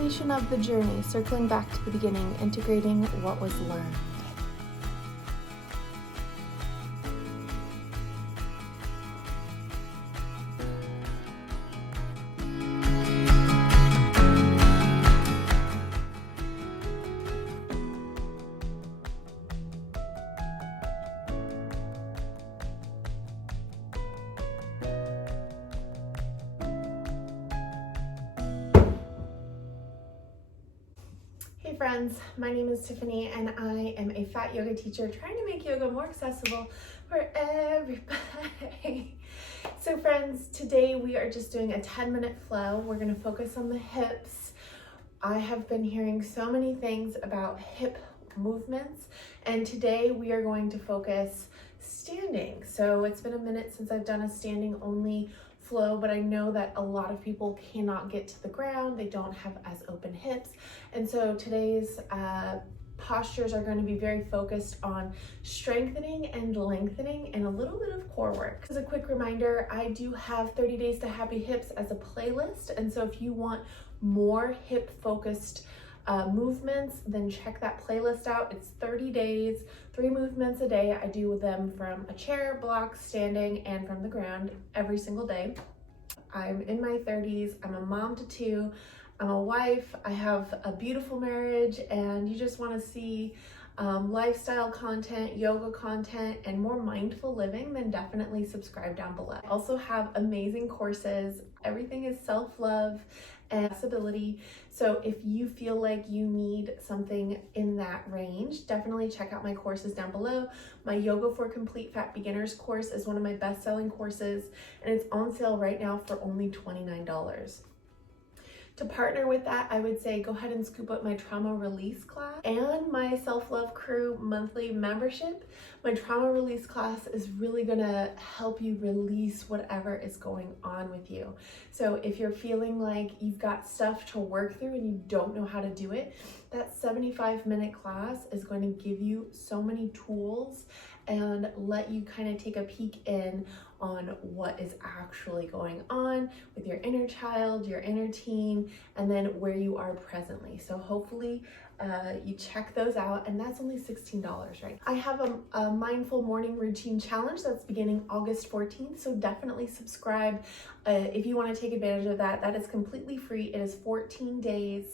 completion of the journey, circling back to the beginning, integrating what was learned. Hey friends, my name is Tiffany and I am a fat yoga teacher trying to make yoga more accessible for everybody. So friends, today we are just doing a 10-minute flow. We're going to focus on the hips. I have been hearing so many things about hip movements, and today we are going to focus standing. So it's been a minute since I've done a standing only flow, but I know that a lot of people cannot get to the ground. They don't have as open hips. And so today's postures are going to be very focused on strengthening and lengthening and a little bit of core work. As a quick reminder, I do have 30 Days to Happy Hips as a playlist. And so if you want more hip focused movements, then check that playlist out. It's 30 days, 3 movements a day. I do them from a chair, block, standing, and from the ground every single day. I'm in my 30s. I'm a mom to 2. I'm a wife. I have a beautiful marriage, and you just want to see lifestyle content, yoga content, and more mindful living, then definitely subscribe down below. I also have amazing courses. Everything is self-love and accessibility. So if you feel like you need something in that range, definitely check out my courses down below. My Yoga for Complete Fat Beginners course is one of my best-selling courses, and it's on sale right now for only $29. To partner with that, I would say go ahead and scoop up my trauma release class and my self-love crew monthly membership. My trauma release class is really gonna help you release whatever is going on with you. So if you're feeling like you've got stuff to work through and you don't know how to do it, that 75-minute class is going to give you so many tools and let you kind of take a peek in on what is actually going on with your inner child, your inner teen, and then where you are presently. So hopefully you check those out, and that's only $16, right? I have a mindful morning routine challenge that's beginning August 14th, so definitely subscribe if you want to take advantage of that. That is completely free. It is 14 days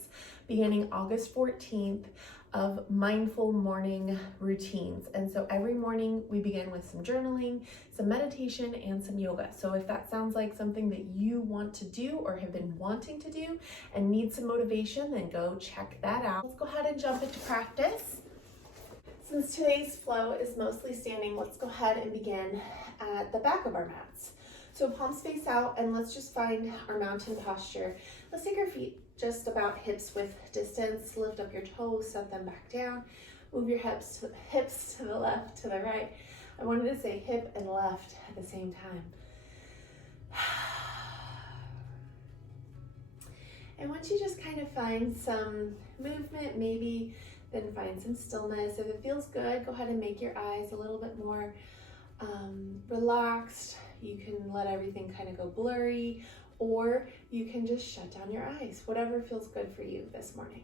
beginning August 14th of mindful morning routines. And so every morning we begin with some journaling, some meditation, and some yoga. So if that sounds like something that you want to do or have been wanting to do and need some motivation, then go check that out. Let's go ahead and jump into practice. Since today's flow is mostly standing, let's go ahead and begin at the back of our mats. So palms face out, and let's just find our mountain posture. Let's take our feet just about hips width distance. Lift up your toes, set them back down. Move your hips to the left, to the right. I wanted to say hip and left at the same time. And once you just kind of find some movement, maybe then find some stillness. If it feels good, go ahead and make your eyes a little bit more relaxed. You can let everything kind of go blurry, or you can just shut down your eyes, whatever feels good for you this morning.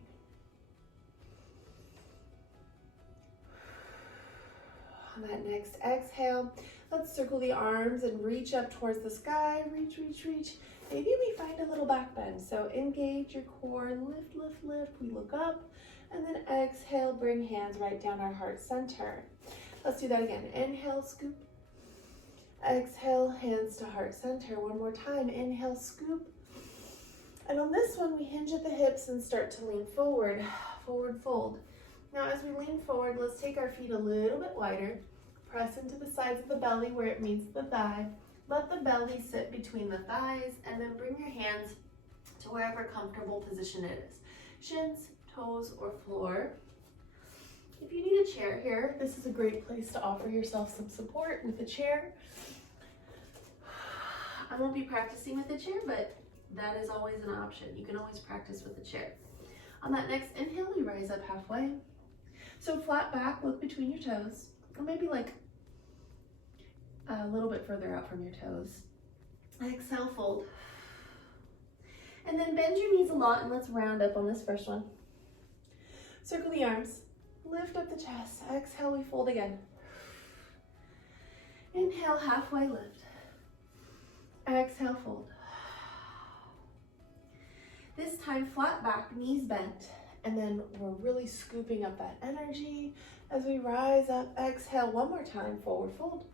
On that next exhale, let's circle the arms and reach up towards the sky. Reach, reach, reach. Maybe we find a little back bend. So engage your core, lift, lift, lift. We look up, and then exhale, bring hands right down our heart center. Let's do that again. Inhale, scoop. Exhale, hands to heart center. One more time. Inhale, scoop. And on this one, we hinge at the hips and start to lean forward, forward fold. Now, as we lean forward, let's take our feet a little bit wider. Press into the sides of the belly where it meets the thigh. Let the belly sit between the thighs, and then bring your hands to wherever comfortable position it is. Shins, toes, or floor. If you need a chair here, this is a great place to offer yourself some support with a chair. I won't be practicing with a chair, but that is always an option. You can always practice with a chair. On that next inhale, we rise up halfway. So flat back, look between your toes, or maybe like a little bit further out from your toes. Exhale, fold. And then bend your knees a lot and let's round up on this first one. Circle the arms, lift up the chest. Exhale, we fold again. Inhale, halfway lift. Exhale, fold. This time, flat back, knees bent, and then we're really scooping up that energy as we rise up. Exhale, one more time, forward fold.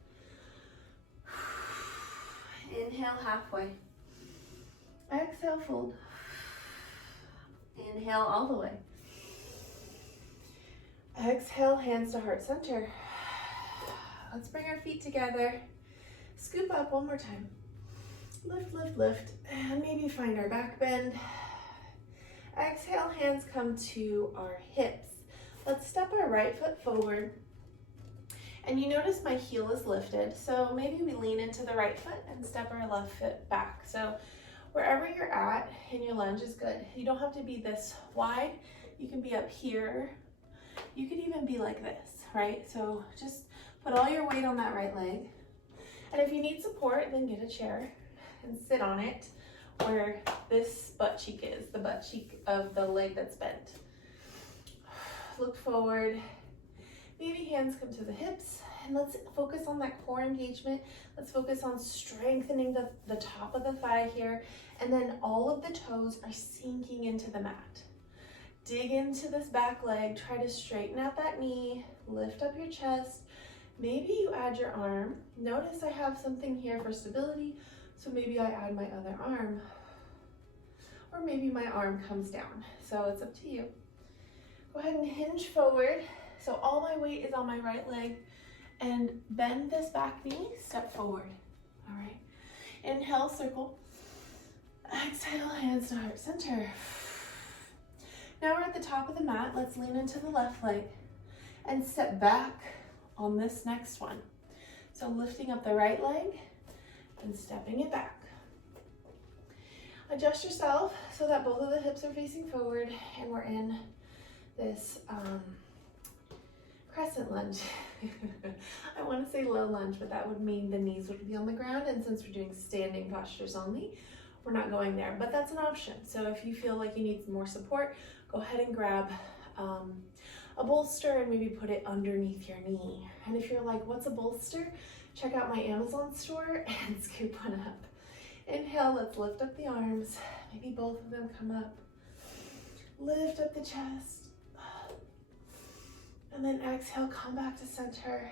Inhale, halfway. Exhale, fold. Inhale all the way. Exhale, hands to heart center. Let's bring our feet together. Scoop up one more time. Lift, lift, lift, and maybe find our back bend. Exhale, hands come to our hips. Let's step our right foot forward. And you notice my heel is lifted, so maybe we lean into the right foot and step our left foot back. So wherever you're at in your lunge is good. You don't have to be this wide. You can be up here. You could even be like this, right? So just put all your weight on that right leg. And if you need support, then get a chair and sit on it where this butt cheek is, the butt cheek of the leg that's bent. Look forward. Maybe hands come to the hips, and let's focus on that core engagement. Let's focus on strengthening the top of the thigh here, and then all of the toes are sinking into the mat. Dig into this back leg, try to straighten out that knee, lift up your chest. Maybe you add your arm. Notice I have something here for stability, so maybe I add my other arm, or maybe my arm comes down. So it's up to you. Go ahead and hinge forward. So all my weight is on my right leg, and bend this back knee, step forward. All right. Inhale, circle. Exhale, hands to heart center. Now we're at the top of the mat. Let's lean into the left leg and step back on this next one. So lifting up the right leg and stepping it back. Adjust yourself so that both of the hips are facing forward, and we're in this crescent lunge. I want to say low lunge, but that would mean the knees would be on the ground, and since we're doing standing postures only, we're not going there, but that's an option. So if you feel like you need some more support, go ahead and grab a bolster and maybe put it underneath your knee. And if you're like, what's a bolster? Check out my Amazon store and scoop one up. Inhale, let's lift up the arms. Maybe both of them come up. Lift up the chest. And then exhale, come back to center.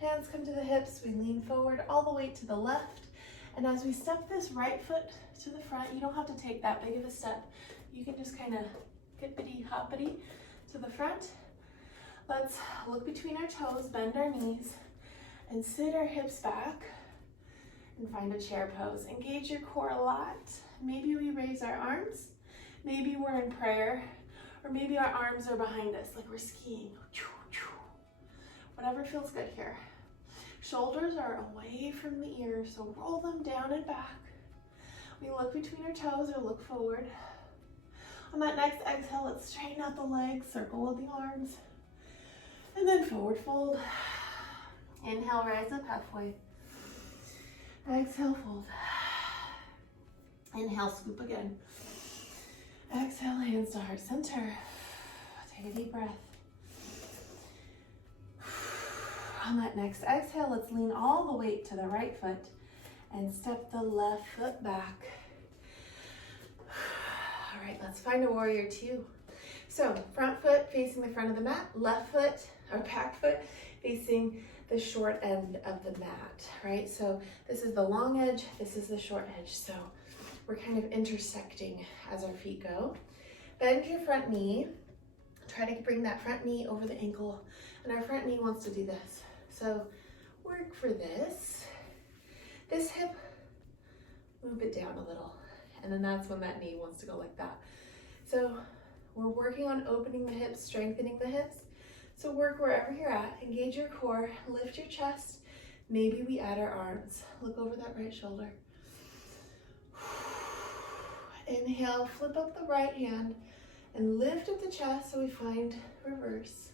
Hands come to the hips. We lean forward all the way to the left. And as we step this right foot to the front, you don't have to take that big of a step. You can just kind of hippity hoppity to the front. Let's look between our toes, bend our knees, and sit our hips back and find a chair pose. Engage your core a lot. Maybe we raise our arms. Maybe we're in prayer. Or maybe our arms are behind us, like we're skiing. Whatever feels good here. Shoulders are away from the ears, so roll them down and back. We look between our toes or look forward. On that next exhale, let's straighten out the legs, circle with the arms, and then forward fold. Inhale, rise up halfway. Exhale, fold. Inhale, scoop again. Exhale, hands to heart center. Take a deep breath. On that next exhale, let's lean all the weight to the right foot and step the left foot back. All right, let's find a warrior two. So front foot facing the front of the mat, left foot or back foot facing the short end of the mat, right? So this is the long edge, this is the short edge. So we're kind of intersecting as our feet go. Bend your front knee. Try to bring that front knee over the ankle, and our front knee wants to do this. So work for this. This hip, move it down a little, and then that's when that knee wants to go like that. So we're working on opening the hips, strengthening the hips. So work wherever you're at, engage your core, lift your chest. Maybe we add our arms. Look over that right shoulder. Inhale, flip up the right hand and lift up the chest so we find reverse.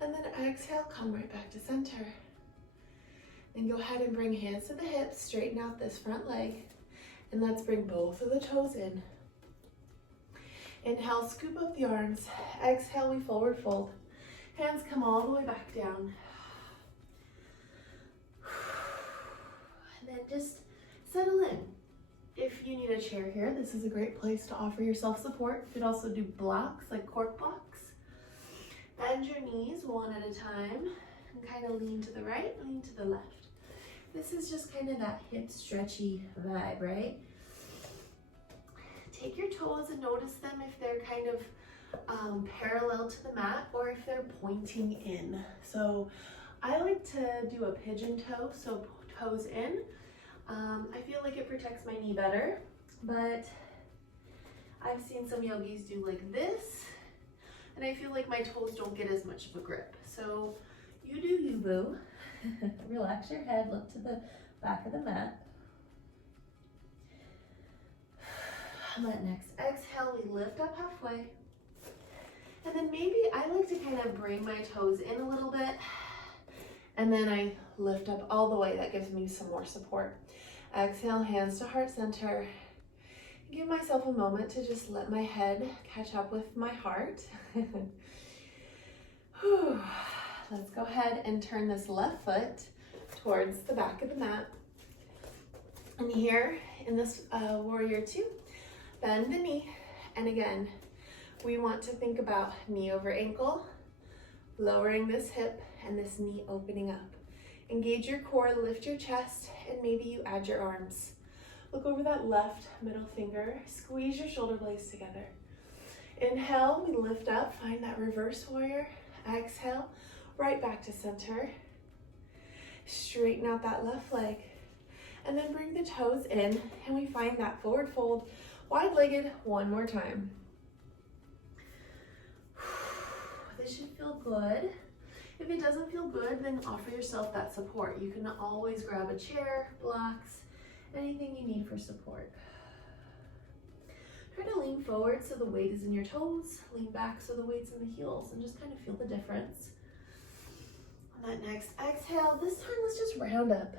And then exhale, come right back to center. Then go ahead and bring hands to the hips, straighten out this front leg, and let's bring both of the toes in. Inhale, scoop up the arms. Exhale, we forward fold. Hands come all the way back down. And then just settle in. If you need a chair here, this is a great place to offer yourself support. You could also do blocks, like cork blocks. Bend your knees one at a time and kind of lean to the right, lean to the left. This is just kind of that hip stretchy vibe, right? Take your toes and notice them if they're kind of parallel to the mat or if they're pointing in. So I like to do a pigeon toe, so toes in. I feel like it protects my knee better, but I've seen some yogis do like this, and I feel like my toes don't get as much of a grip. So you do you, boo. Relax your head, look to the back of the mat. And then next exhale, we lift up halfway. And then maybe I like to kind of bring my toes in a little bit, and then I lift up all the way. That gives me some more support. Exhale, hands to heart center. Give myself a moment to just let my head catch up with my heart. Let's go ahead and turn this left foot towards the back of the mat. And here in this warrior two, bend the knee. And again, we want to think about knee over ankle, lowering this hip and this knee opening up. Engage your core, lift your chest, and maybe you add your arms. Look over that left middle finger, squeeze your shoulder blades together. Inhale, we lift up, find that reverse warrior. Exhale, right back to center. Straighten out that left leg. And then bring the toes in, and we find that forward fold, wide-legged, one more time. This should feel good. If it doesn't feel good, then offer yourself that support. You can always grab a chair, blocks, anything you need for support. Try to lean forward so the weight is in your toes, lean back so the weight's in the heels, and just kind of feel the difference. On that next exhale, this time let's just round up.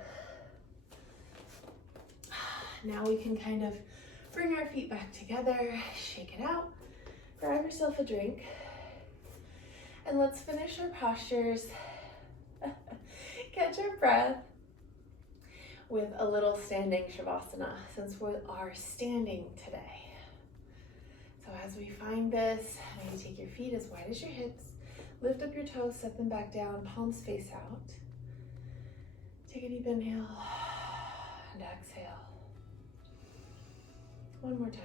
Now we can kind of bring our feet back together, shake it out, grab yourself a drink. And let's finish our postures, catch our breath with a little standing Shavasana since we are standing today. So as we find this, maybe take your feet as wide as your hips, lift up your toes, set them back down, palms face out. Take a deep inhale and exhale. One more time.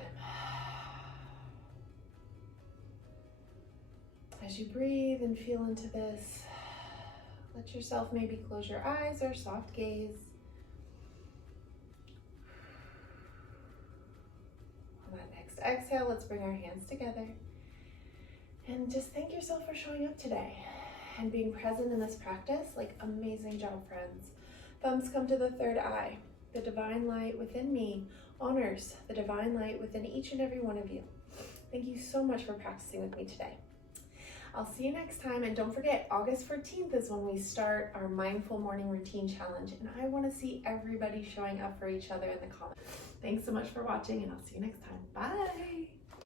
As you breathe and feel into this, let yourself maybe close your eyes or soft gaze. On that next exhale, let's bring our hands together and just thank yourself for showing up today and being present in this practice. Like, amazing job, friends. Thumbs come to the third eye. The divine light within me honors the divine light within each and every one of you. Thank you so much for practicing with me today. I'll see you next time, and don't forget, August 14th is when we start our Mindful Morning Routine Challenge, and I want to see everybody showing up for each other in the comments. Thanks so much for watching, and I'll see you next time. Bye!